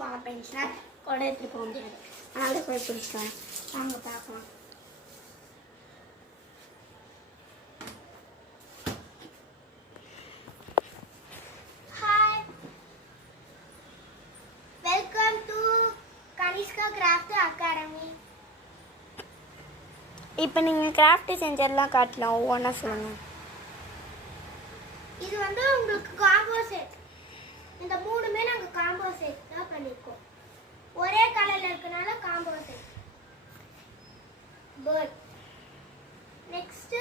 போக போயிடுச்சுன்னா கொடை எடுத்துகிட்டு போக முடியாது. அதனால போய் பிடிச்சிட்டேன். வாங்க பார்க்கலாம். Hi, welcome to Kanishka craft academy. இப்போ நீங்கள் கிராஃப்ட் செஞ்சதெல்லாம் காட்டலாம், ஒவ்வொன்றா சொல்லுங்கள். இது வந்து உங்களுக்கு காம்போ செட். இந்த மூணுமே நாங்கள் காம்போ செட் தான் பண்ணியிருக்கோம். ஒரே கலரில் இருக்கனால காம்போ செட். பேர்ட். நெக்ஸ்ட்டு